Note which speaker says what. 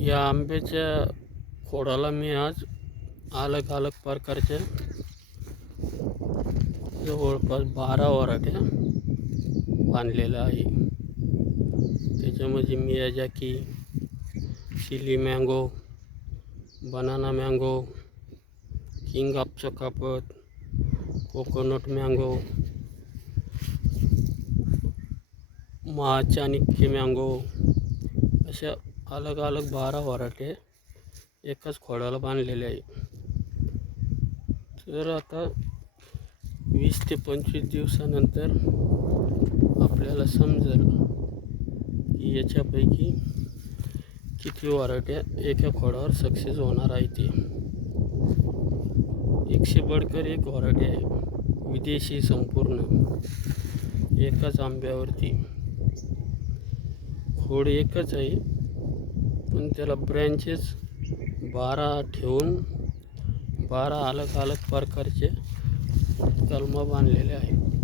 Speaker 1: या आंब्याच्या खोडाला मी आज अलग अलग प्रकारच्या जवळपास बारा वराट्या बांधलेल्या आहे. त्याच्यामध्ये Miyazaki chili mango banana mango king of चकापत coconut mango Mahachanakya mango अशा अलग अलग बारा वराटे एकाच खोडाला बांधलेले आहे. तर आता वीस ते पंचवीस दिवसानंतर आपल्याला समजेल की याच्यापैकी किती वराट्या एका खोडावर सक्सेस होणार आहे ते. एकशे बडकर एक वराटे आहे विदेशी संपूर्ण. एकाच आंब्यावरती. खोड एकच आहे. पण त्याला ब्रँचेस बारा ठेवून बारा अलग अलग प्रकारचे कलमं बांधलेले आहेत.